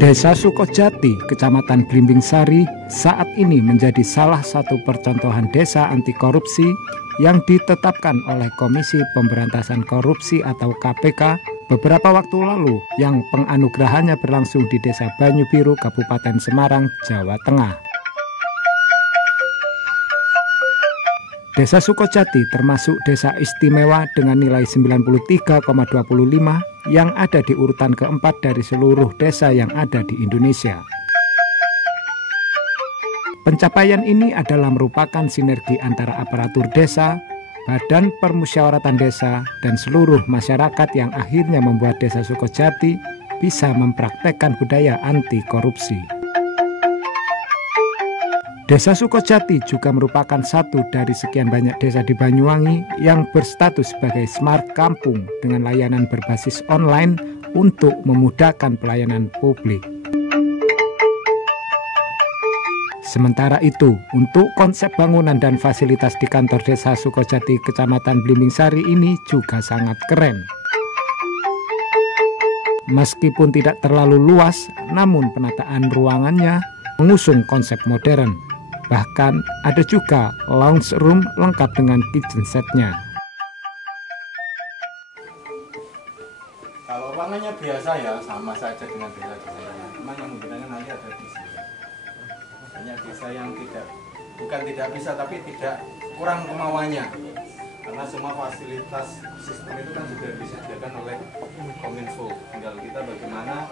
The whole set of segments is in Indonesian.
Desa Sukojati, Kecamatan Blimbing Sari, saat ini menjadi salah satu percontohan desa anti korupsi yang ditetapkan oleh Komisi Pemberantasan Korupsi atau KPK beberapa waktu lalu, yang penganugerahannya berlangsung di Desa Banyu Biru, Kabupaten Semarang, Jawa Tengah. Desa Sukojati termasuk desa istimewa dengan nilai 93,25 yang ada di urutan keempat dari seluruh desa yang ada di Indonesia. Pencapaian ini adalah merupakan sinergi antara aparatur desa, Badan Permusyawaratan Desa, dan seluruh masyarakat yang akhirnya membuat Desa Sukojati bisa mempraktekkan budaya anti korupsi. Desa Sukojati juga merupakan satu dari sekian banyak desa di Banyuwangi yang berstatus sebagai smart kampung dengan layanan berbasis online untuk memudahkan pelayanan publik. Sementara itu, untuk konsep bangunan dan fasilitas di kantor Desa Sukojati, Kecamatan Blimbing Sari ini juga sangat keren. Meskipun tidak terlalu luas, namun penataan ruangannya mengusung konsep modern. Bahkan ada juga lounge room lengkap dengan kitchen setnya. Kalau ruangannya biasa ya sama saja dengan desa-desa lain. Cuma yang bedanya nanti ada di sini. Banyak desa yang bukan tidak bisa tapi tidak kurang kemauannya. Karena semua fasilitas sistem itu kan sudah disediakan oleh Kominfo. Tinggal kita bagaimana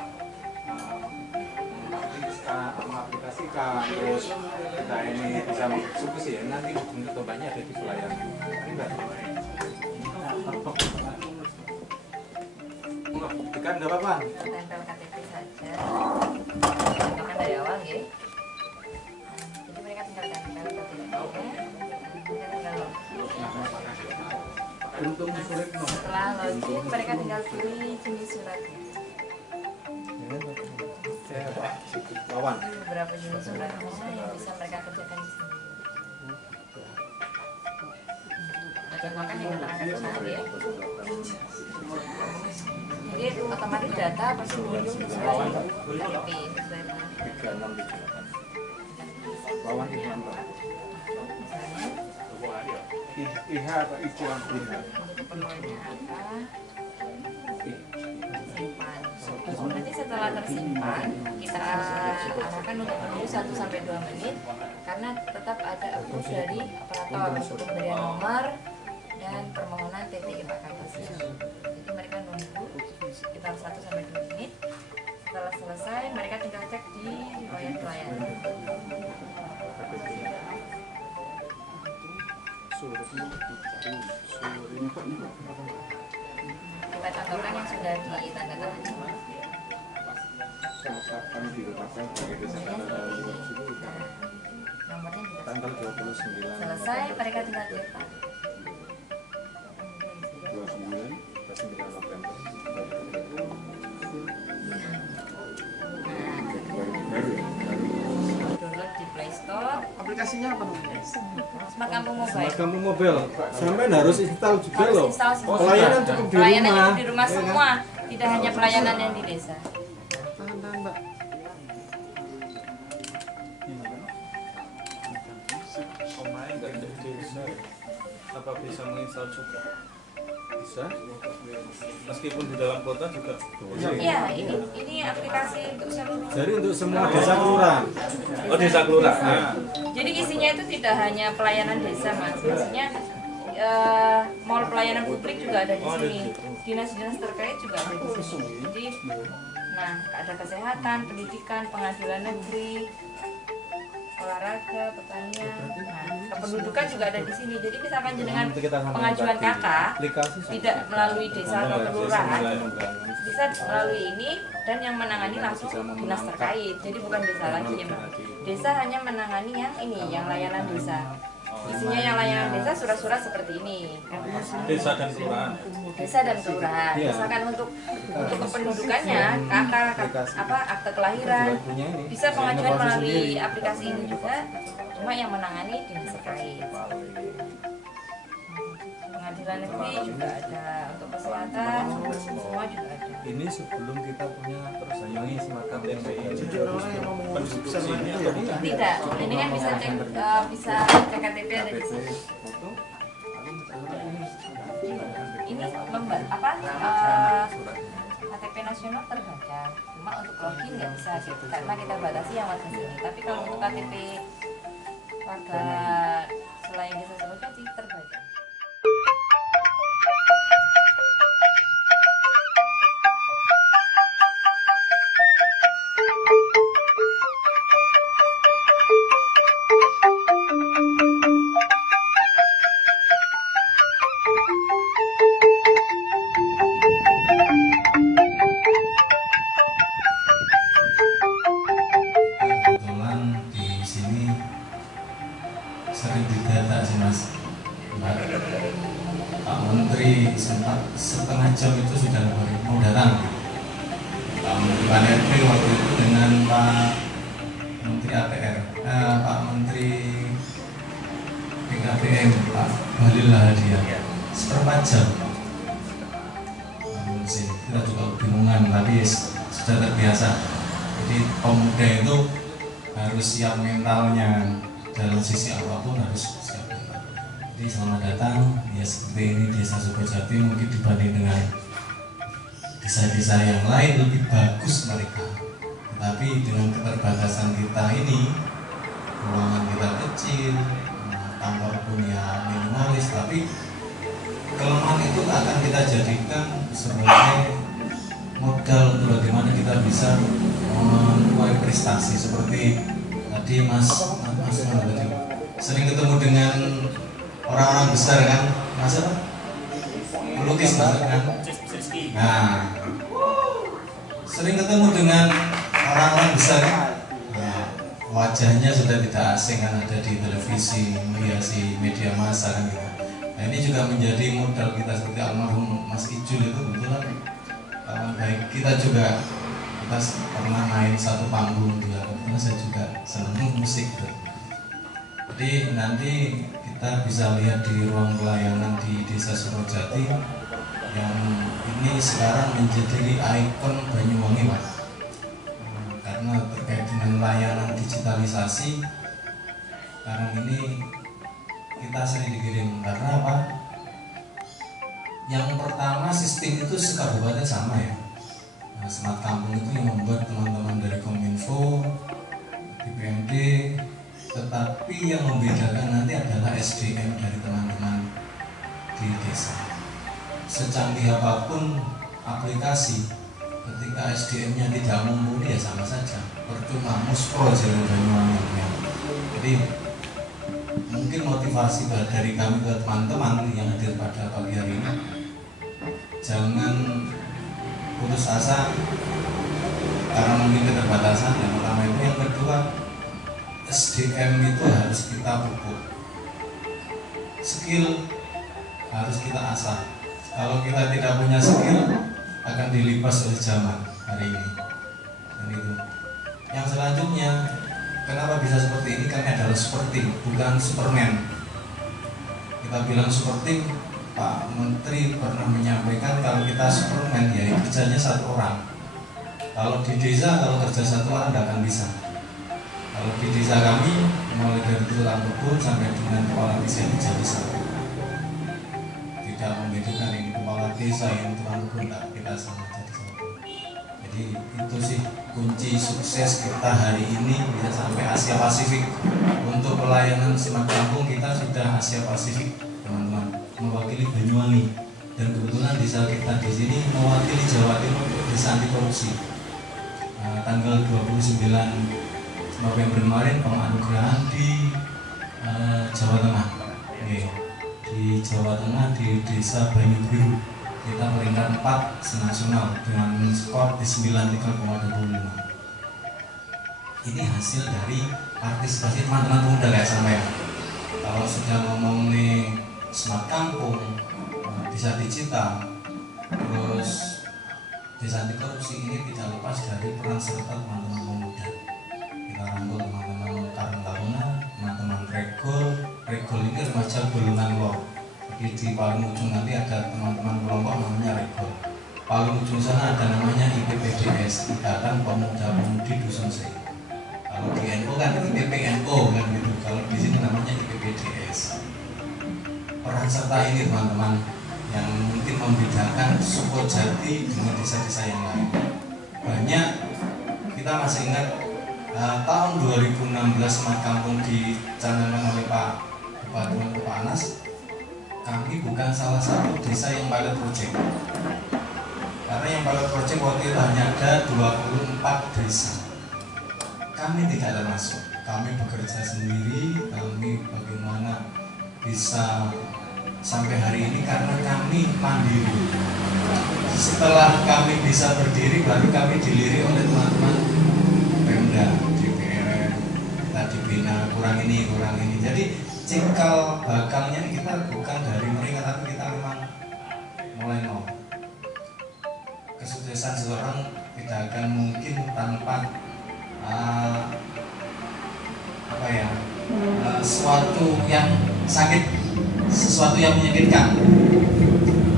mengaplikasikan, terus kita ini bisa mengeksekusi ya. Nanti untuk tombaknya ada di pelayanan. Bukan enggak apa-apa. Tempel KTP saja. Contohkan dari awal ya. Jadi mereka tinggal tempel KTP-nya. Setelah login mereka tinggal pilih jenis suratnya. Lawan. Beberapa jenis suratnya yang bisa mereka kerjakan di sini. Contohkan yang keterangan ya. Jadi otomatis data pasti muncul sesuai KTP, sesuai dengan Lawan IH atau ICA untuk keperluannya apa, simpan. Nanti setelah tersimpan kita arahkan untuk menunggu 1-2 menit karena tetap ada approve dari operator untuk pemberian nomor dan permohonan TTI Pak Kapolres. Jadi mereka nunggu sekitar 1-2 menit. Setelah selesai mereka tinggal cek di pelayanan. Kita contohkan yang sudah ditandatangani. Nomornya juga tanggal 29. selesai, mereka tinggal cetak. 29 November. Download di Play Store. Aplikasinya apa namanya? Smart Kampung Mobile. Smart Kampung Mobile. Sampai harus install juga Harus loh. install semua. Pelayanan cukup di Pelayanan rumah. cukup di rumah semua, tidak hanya pelayanan yang di desa. Tahan, Mbak. Apa bisa menginstal juga? Bisa. Meskipun di dalam kota juga. Iya, ini aplikasi untuk seluruh. Jadi untuk semua desa kelurahan. Oh, desa kelurahan. Nah. Jadi isinya itu tidak hanya pelayanan desa, Mas. Maksudnya mall pelayanan publik juga ada di sini. Dinas-dinas terkait juga ada di sini. Jadi, nah, ada kesehatan, pendidikan, pengadilan negeri, olahraga, pertanian, nah, kependudukan juga ada di sini. Jadi misalkan jenengan pengajuan KK tidak melalui desa atau kelurahan, bisa melalui ini dan yang menangani langsung dinas terkait. Jadi bukan desa lagi ya, desa hanya menangani yang ini, yang layanan desa. Isinya yang layanan desa surat-surat seperti ini. Desa dan kelurahan. Desa dan kelurahan. Misalkan untuk kependudukannya, KK, akte kelahiran, bisa pengajuan melalui aplikasi ini juga. Cuma yang menangani dinas terkait. pengadilan negeri juga ada, untuk kesehatan semua juga ada. Ini sebelum kita punya persaingan semacam TPI Tidak, ini kan bisa cek cek KTP ada di sini. Ini KTP nasional terbaca, cuma untuk login nggak bisa karena kita batasi yang warga sini. Tapi kalau untuk KTP warga selain desa Surojati terbaca. Sering didata sih Mas. Pak Menteri sempat setengah jam itu sudah mau datang. Pak Menteri PANRB waktu itu dengan Pak Menteri ATR, Pak Menteri BKPM, Pak Bahlil Lahadiah, seperempat jam. Namun sih kita juga kebingungan, tapi sudah terbiasa. Jadi pemuda itu harus siap mentalnya. Dalam sisi apapun harus siap. Jadi selamat datang. Ya seperti ini Desa Surojati mungkin dibanding dengan desa-desa yang lain lebih bagus mereka. Tetapi dengan keterbatasan kita ini, ruangan kita kecil, kantor pun ya minimalis, tapi kelemahan itu akan kita jadikan sebagai modal untuk bagaimana kita bisa menuai prestasi. Seperti tadi Mas sering ketemu dengan orang-orang besar kan, Mas apa? Pelukis kan? Nah, sering ketemu dengan orang-orang besar kan? Nah, wajahnya sudah tidak asing kan, ada di televisi, menghiasi media massa kan gitu. Nah ini juga menjadi modal kita seperti almarhum Mas Ijul itu kebetulan kawan baik kita juga. Kita pernah main satu panggung juga, karena saya juga senang musik gitu. Jadi nanti kita bisa lihat di ruang pelayanan di Desa Surojati yang ini sekarang menjadi ikon Banyuwangi Pak. Karena terkait dengan layanan digitalisasi sekarang ini kita sering dikirim. Karena apa? Yang pertama sistem itu sekabupaten sama ya. Nah, Smart Kampung itu yang membuat teman-teman dari Kominfo, BPMD, tetapi yang membedakan nanti adalah SDM dari teman-teman di desa. Secanggih apapun aplikasi, ketika SDM-nya tidak mumpuni ya sama saja, percuma muspro jalan Banyuwangi. Jadi mungkin motivasi dari kami ke teman-teman yang hadir pada pagi hari ini, jangan putus asa karena mungkin keterbatasan yang pertama itu. Yang kedua, SDM itu harus kita pupuk, skill harus kita asah. Kalau kita tidak punya skill akan dilibas oleh zaman hari ini. Dan itu yang selanjutnya, kenapa bisa seperti ini? Kami adalah super team, bukan Superman. Kita bilang super team, Pak Menteri pernah menyampaikan kalau kita Superman ya kerjanya satu orang. Kalau di desa kalau kerja satu orang tidak akan bisa. Kalau di desa kami mulai dari tukang kebun sampai dengan kepala desa itu jadi satu. Tidak membedakan ini kepala desa yang tukang kebun, tak, kita sama jadi satu. Jadi itu sih kunci sukses kita hari ini bisa sampai Asia Pasifik. Untuk pelayanan Smart Kampung kita sudah Asia Pasifik teman-teman, mewakili Banyuwangi, dan kebetulan desa kita di sini mewakili Jawa Timur untuk desa anti korupsi. Tanggal 29 November kemarin penganugerahan di Jawa Tengah. Di Jawa Tengah di desa Banyubiru kita peringkat 4 senasional dengan skor di 93,25. Ini hasil dari partisipasi teman-teman pemuda kayak saya. Kalau sudah ngomong nih Smart Kampung, desa digital, terus desa anti korupsi, ini tidak lepas dari peran serta teman-teman pemuda. Kita rangkul teman-teman Karang Taruna, teman-teman Regol ini remaja golongan low. Jadi di paling ujung nanti ada teman-teman kelompok namanya Rekor. Paling ujung sana ada namanya IPPDS, Ikatan Pemuda-Pemudi Dusun Seng. Kalau di NU kan IPPNO kan gitu. Kalau di sini namanya IPPDS. Peran serta ini teman-teman yang mungkin membedakan Sukojati dengan desa-desa yang lain. Banyak kita masih ingat tahun 2016 Smart Kampung dicanangkan oleh Pak Bupati Pak Anas. Kami bukan salah satu desa yang pilot project. Karena yang pilot project waktu itu hanya ada 24 desa. Kami tidak termasuk. Kami bekerja sendiri. Kami bagaimana bisa sampai hari ini karena kami mandiri. Setelah kami bisa berdiri, baru kami dilirik oleh teman-teman Pemda, DPR, kita dibina kurang ini. Jadi cikal bakalnya kita bukan dari mereka, tapi kita memang mulai nol. Kesuksesan seseorang tidak akan mungkin tanpa sesuatu yang sakit, sesuatu yang menyakitkan.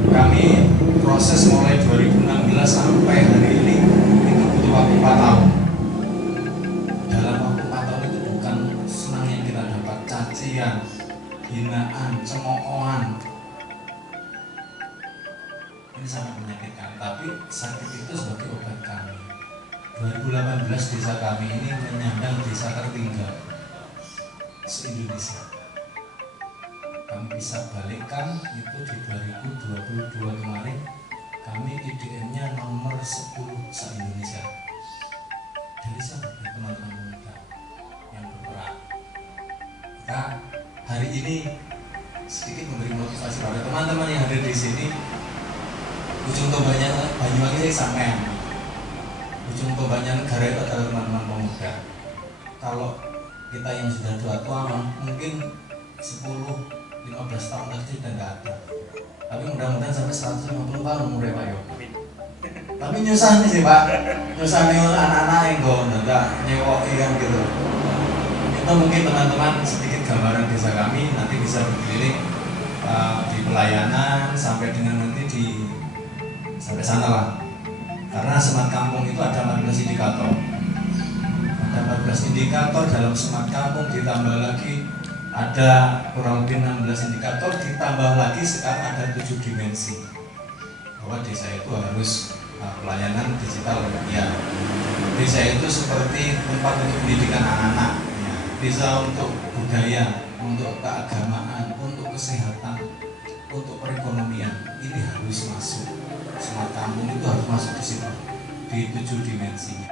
Kami proses mulai 2016 sampai hari ini itu butuh waktu 4 tahun. Dalam waktu 4 tahun itu bukan senang yang kita dapat, cacian, hinaan, cemoohan. Ini sangat menyakitkan, tapi sakit itu sebagai obat kami. 2018 desa kami ini menyandang desa tertinggal se-Indonesia. Kami bisa balikkan itu di 2022 kemarin. Kami IDM-nya nomor 10 se-Indonesia. Dari siapa? Dari teman-teman muda yang berperan. Maka hari ini sedikit memberi motivasi pada teman-teman yang ada di sini. Ujung tombaknya Banyuwangi sampean. Ujung tombaknya negara itu adalah teman-teman pemuda. Kalau kita yang sudah tua mungkin 10-15 tahun lagi sudah nggak ada. Tapi mudah-mudahan sampai 150 tahun umurnya Pak Yo. Tapi nyusah nih sih Pak, nyusah nih anak-anak yang nggak nyewoki kan gitu. Itu mungkin teman-teman sedikit gambaran desa kami, nanti bisa berkeliling di pelayanan sampai dengan nanti sampai sana lah. Karena Smart Kampung itu ada 14 indikator. Ada 14 indikator dalam Smart Kampung, ditambah lagi ada kurang lebih 16 indikator, ditambah lagi sekarang ada 7 dimensi. Bahwa desa itu harus pelayanan digital ya. Desa itu seperti tempat untuk pendidikan anak-anak ya. Desa untuk budaya, untuk keagamaan, untuk kesehatan, untuk perekonomian. Ini harus masuk. Smart Kampung itu harus masuk di situ, di 7 dimensinya.